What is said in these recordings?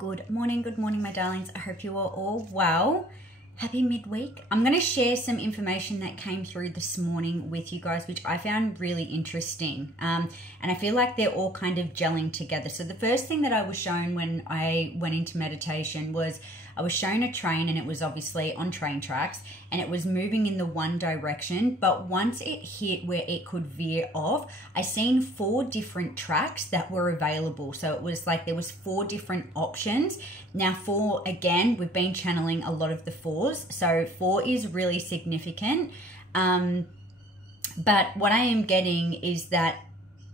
Good morning, my darlings. I hope you are all well. Happy midweek. I'm going to share some information that came through this morning with you guys, which I found really interesting. And I feel like they're all kind of gelling together. So the first thing that I was shown when I went into meditation was I was shown a train, and it was obviously on train tracks, and it was moving in the one direction. But once it hit where it could veer off, I seen 4 different tracks that were available. So it was like there was 4 different options. Now 4, again, we've been channeling a lot of the 4s. So 4 is really significant. But what I am getting is that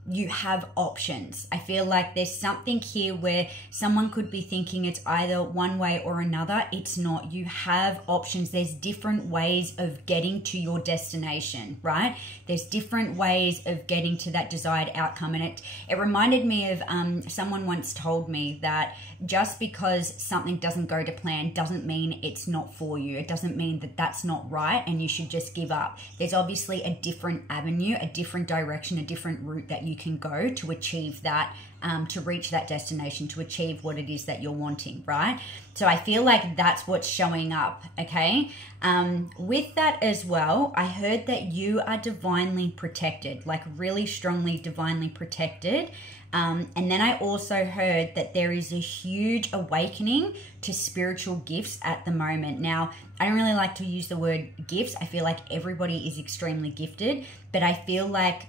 you have options. I feel like there's something here where someone could be thinking it's either one way or another. It's not. You have options. There's different ways of getting to your destination, right? There's different ways of getting to that desired outcome. And it reminded me of someone once told me that just because something doesn't go to plan doesn't mean it's not for you. It doesn't mean that that's not right and you should just give up. There's obviously a different avenue, a different direction, a different route that you can go to achieve that, to reach that destination, to achieve what it is that you're wanting, right? So I feel like that's what's showing up, okay? With that as well, I heard that you are divinely protected, like really strongly divinely protected. And then I also heard that there is a huge awakening to spiritual gifts at the moment. Now, I don't really like to use the word gifts. I feel like everybody is extremely gifted, but I feel like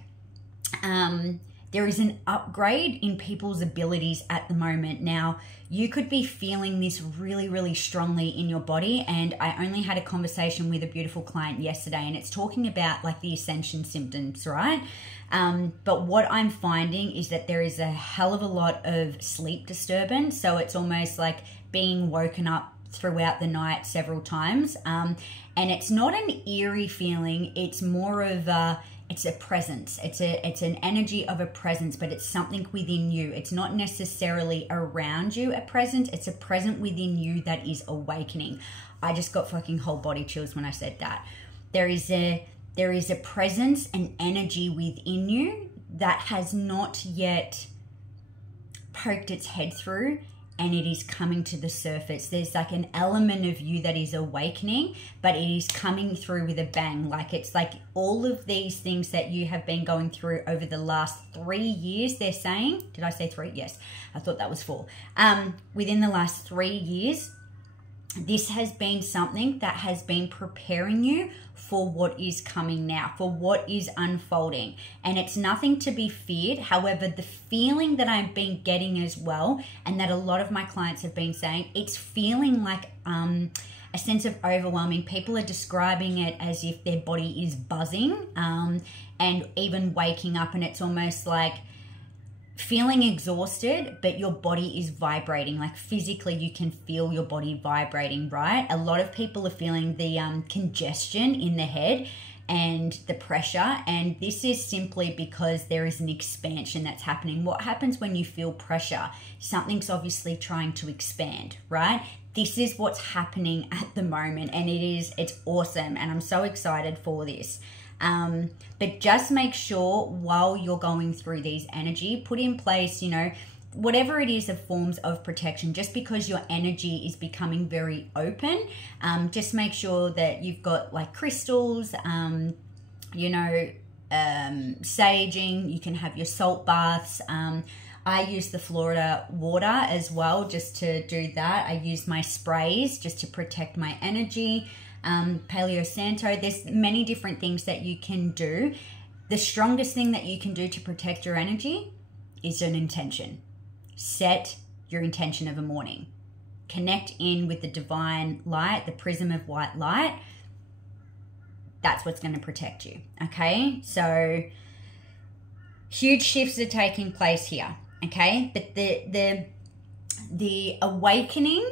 there is an upgrade in people's abilities at the moment. Now, you could be feeling this really, really strongly in your body. And I only had a conversation with a beautiful client yesterday, and it's talking about like the ascension symptoms, right? But what I'm finding is that there is a hell of a lot of sleep disturbance. So it's almost like being woken up throughout the night several times. And it's not an eerie feeling. It's more of it's a presence. It's an energy of a presence, but it's something within you. It's not necessarily around you a presence. It's a present within you that is awakening. I just got fucking whole body chills when I said that. There is a presence and energy within you that has not yet poked its head through, and it is coming to the surface. There's like an element of you that is awakening, but it is coming through with a bang. Like it's like all of these things that you have been going through over the last 3 years, they're saying. Did I say 3? Yes, I thought that was 4. Within the last 3 years, this has been something that has been preparing you for what is coming now, for what is unfolding. And it's nothing to be feared. However, the feeling that I've been getting as well, and that a lot of my clients have been saying, it's feeling like a sense of overwhelming. People are describing it as if their body is buzzing and even waking up, and it's almost like feeling exhausted, but your body is vibrating. Like physically you can feel your body vibrating, right? A lot of people are feeling the congestion in the head and the pressure, and this is simply because there is an expansion that's happening. What happens when you feel pressure? Something's obviously trying to expand, right? This is what's happening at the moment, and it's awesome, and I'm so excited for this. But just make sure while you're going through these energy, put in place, whatever it is of forms of protection. Just because your energy is becoming very open, just make sure that you've got like crystals, saging. You can have your salt baths. I use the Florida water as well, just to do that. I use my sprays just to protect my energy. Paleo Santo, there's many different things that you can do. The strongest thing that you can do to protect your energy is an intention. Set your intention of a morning. Connect in with the divine light, the prism of white light. That's what's going to protect you, okay? So huge shifts are taking place here, okay? But the awakening,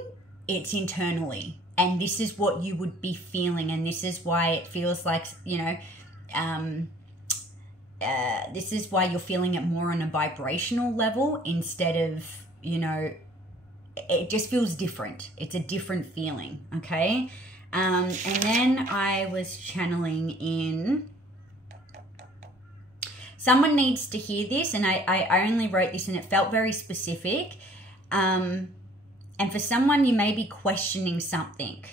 it's internally. And this is what you would be feeling, and this is why it feels like, this is why you're feeling it more on a vibrational level instead of, it just feels different. It's a different feeling, okay? And then I was channeling in, someone needs to hear this, and I only wrote this and it felt very specific. And for someone, you may be questioning something.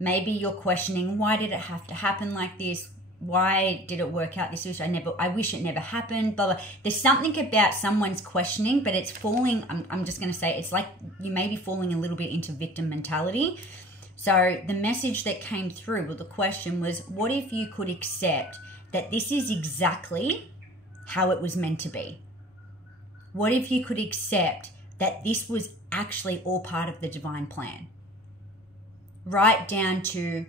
Maybe you're questioning, why did it have to happen like this? Why did it work out this way? I wish it never happened, blah, blah. There's something about someone's questioning, but it's falling, I'm just going to say, it's like you may be falling a little bit into victim mentality. So the message that came through, well, the question was, what if you could accept that this is exactly how it was meant to be? What if you could accept that this was actually all part of the divine plan? Right down to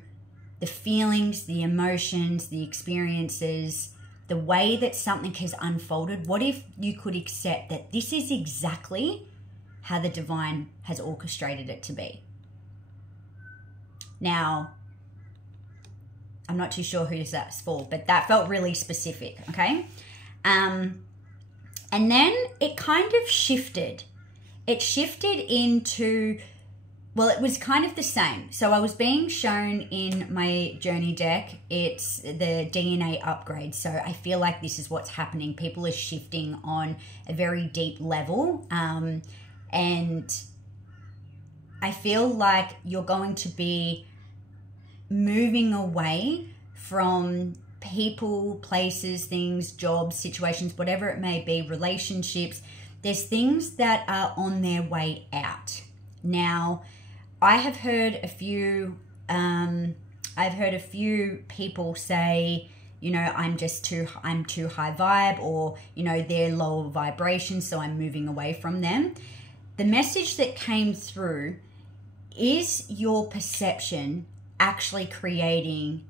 the feelings, the emotions, the experiences, the way that something has unfolded. What if you could accept that this is exactly how the divine has orchestrated it to be? Now, I'm not too sure who that's for, but that felt really specific, okay? And then it kind of shifted. It shifted into, well, it was kind of the same. So I was being shown in my journey deck, it's the DNA upgrade. So I feel like this is what's happening. People are shifting on a very deep level. And I feel like you're going to be moving away from people, places, things, jobs, situations, whatever it may be, relationships. There's things that are on their way out. Now, I have heard a few people say, you know, I'm too high vibe, or, you know, they're low vibration, so I'm moving away from them. The message that came through is your perception actually creating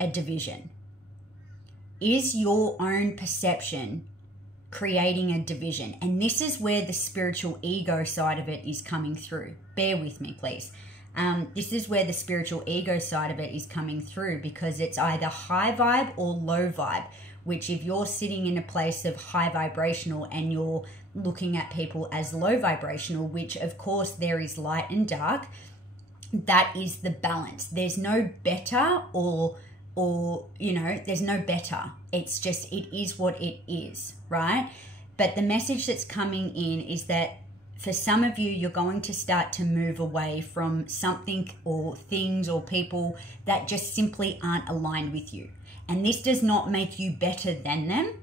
a division? Is your own perception creating a division? And this is where the spiritual ego side of it is coming through. Bear with me, please. This is where the spiritual ego side of it is coming through, because it's either high vibe or low vibe, which if you're sitting in a place of high vibrational and you're looking at people as low vibrational, which of course there is light and dark, that is the balance. There's no better or you know, there's no better. It's just, it is what it is, right? But the message that's coming in is that for some of you, you're going to start to move away from something or things or people that just simply aren't aligned with you. And this does not make you better than them.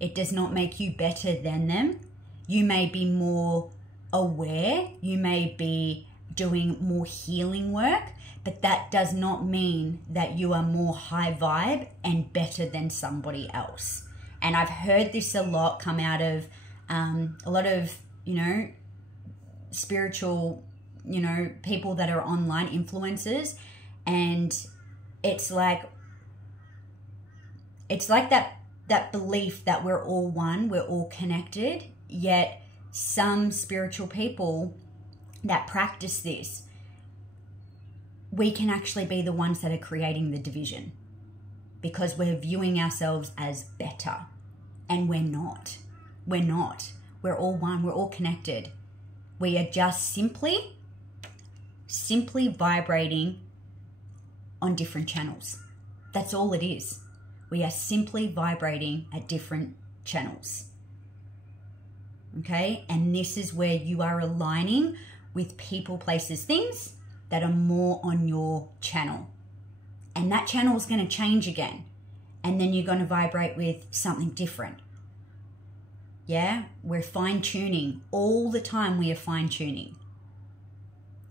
It does not make you better than them. You may be more aware. You may be doing more healing work, but that does not mean that you are more high vibe and better than somebody else. And I've heard this a lot come out of a lot of, you know, spiritual, you know, people that are online influencers. And it's like that belief that we're all one, we're all connected, yet some spiritual people that practice this, we can actually be the ones that are creating the division, because we're viewing ourselves as better, and we're not. We're not. We're all one. We're all connected. We are just simply vibrating on different channels. That's all it is. We are simply vibrating at different channels. Okay? And this is where you are aligning with people, places, things that are more on your channel. And that channel is going to change again. And then you're going to vibrate with something different. Yeah? We're fine-tuning. All the time we are fine-tuning.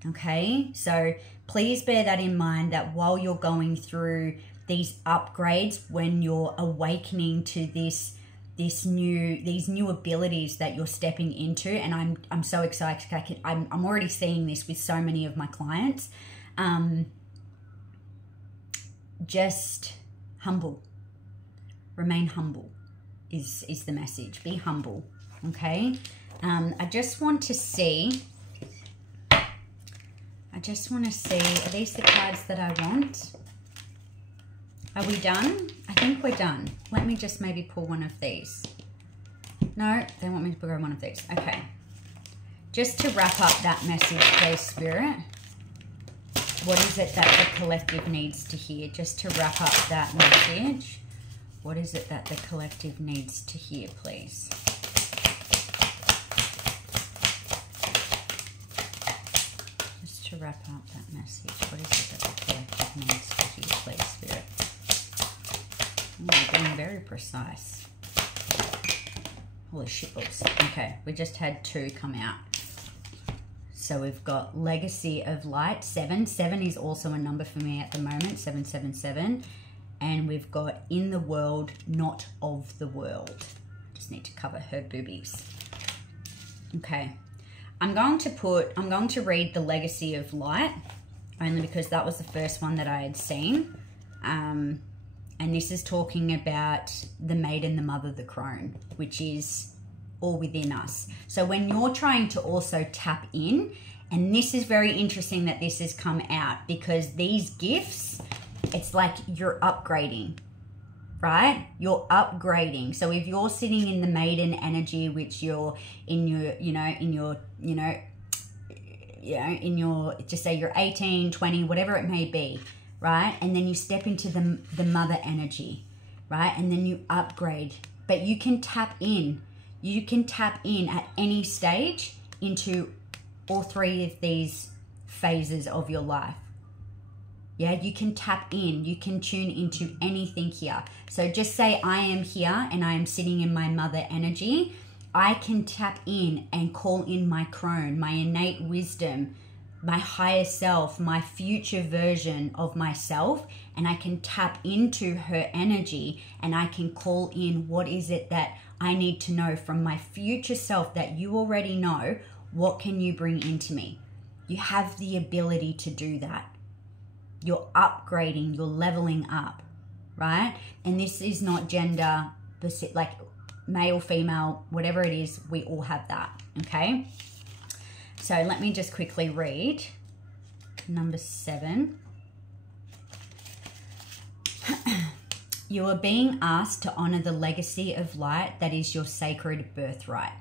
Okay? So please bear that in mind, that while you're going through these upgrades, when you're awakening to these new abilities that you're stepping into, and I'm so excited. I'm already seeing this with so many of my clients. Just humble, remain humble is the message. Be humble, okay? I just want to see, are these the cards that I want? Are we done? I think we're done. Let me just maybe pull one of these. No, they want me to pull one of these. Okay. Just to wrap up that message, please, Spirit. What is it that the collective needs to hear? Just to wrap up that message. What is it that the collective needs to hear, please? wrap up that message? What is it that the collective needs to hear, please, Spirit? You're being very precise. Holy shitballs. Okay, we just had 2 come out. So we've got Legacy of Light, 7. 7 is also a number for me at the moment, 777. And we've got In the World, Not of the World. Just need to cover her boobies. Okay. I'm going to read the Legacy of Light, only because that was the first one that I had seen. And this is talking about the maiden, the mother, the crone, which is all within us. So when you're trying to also tap in, and this is very interesting that this has come out, because these gifts, it's like you're upgrading, right? You're upgrading. So if you're sitting in the maiden energy, which you're in your, just say you're 18, 20, whatever it may be, right? And then you step into the mother energy, right? And then you upgrade, but you can tap in. You can tap in at any stage into all 3 of these phases of your life. Yeah, you can tap in. You can tune into anything here. So just say I am here and I am sitting in my mother energy. I can tap in and call in my crone, my innate wisdom, my higher self, my future version of myself, and I can tap into her energy and I can call in what is it that I need to know from my future self that you already know. What can you bring into me? You have the ability to do that. You're upgrading, you're leveling up, right? And this is not gender, like male, female, whatever it is, we all have that, okay? So let me just quickly read number 7. You are being asked to honor the legacy of light that is your sacred birthright.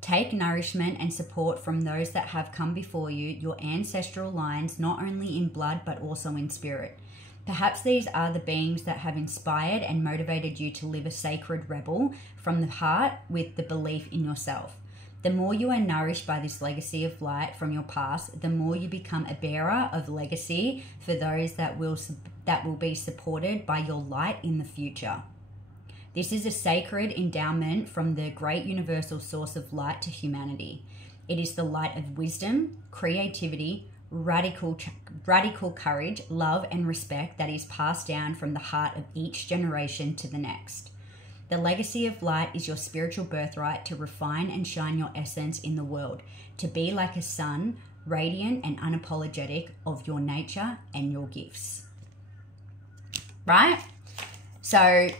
Take nourishment and support from those that have come before you, your ancestral lines, not only in blood but also in spirit. Perhaps these are the beings that have inspired and motivated you to live a sacred rebel from the heart with the belief in yourself. The more you are nourished by this legacy of light from your past, the more you become a bearer of legacy for those that will be supported by your light in the future. This is a sacred endowment from the great universal source of light to humanity. It is the light of wisdom, creativity, radical courage, love, and respect that is passed down from the heart of each generation to the next. The legacy of light is your spiritual birthright to refine and shine your essence in the world, to be like a sun, radiant and unapologetic of your nature and your gifts. Right? So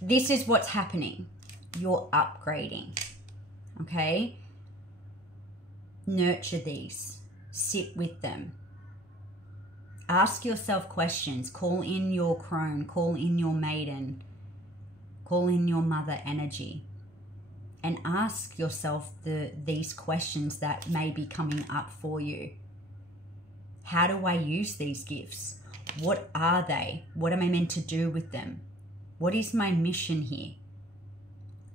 this is what's happening. You're upgrading. Okay? Nurture these. Sit with them. Ask yourself questions. Call in your crone. Call in your maiden. Call in your mother energy. And ask yourself these questions that may be coming up for you. How do I use these gifts? What are they? What am I meant to do with them? What is my mission here?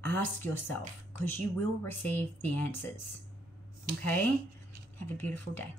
Ask yourself, because you will receive the answers. Okay? Have a beautiful day.